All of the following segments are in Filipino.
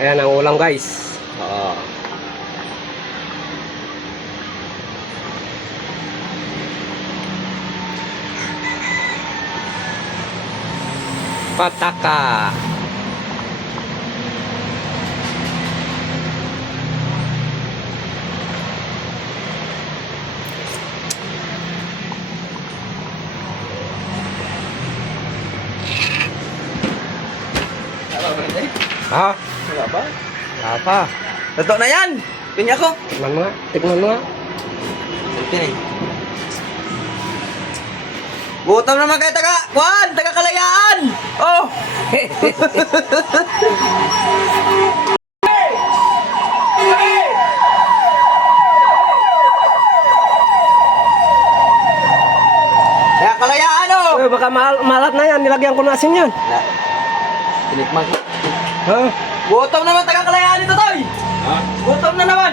Ayan ang ulam guys. Oo. Pataka. Ha? Wala ba? Apa? Totoo na yan! Pinya ko! Tikman mo nga. Tikman mo nga. Selfie na. Gutom naman kayo taga Kalayaan! Oh! Taga Kalayaan oh! Baka malat na yan. Nilagyan ko ng asin yan. Wala. Tinikman ko. Ha? Gutom naman taga Kalayaan ito, Toy! Ha? Gutom na naman!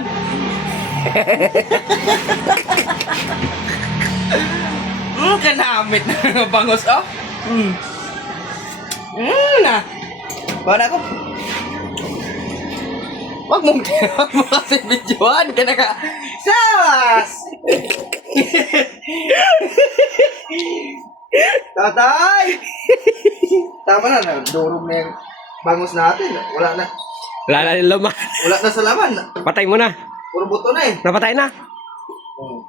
Kanamit na mga bangos, oh! Na! Bawa na ako. Wag mo kasi videoan ka na ka. Sawas! Tatay! Tama na, durog na yung bangos natin. Wala na. Wala na yung laman. Wala na sa laman. Patay mo na. Puro buto na eh. Napatay na. Hmm.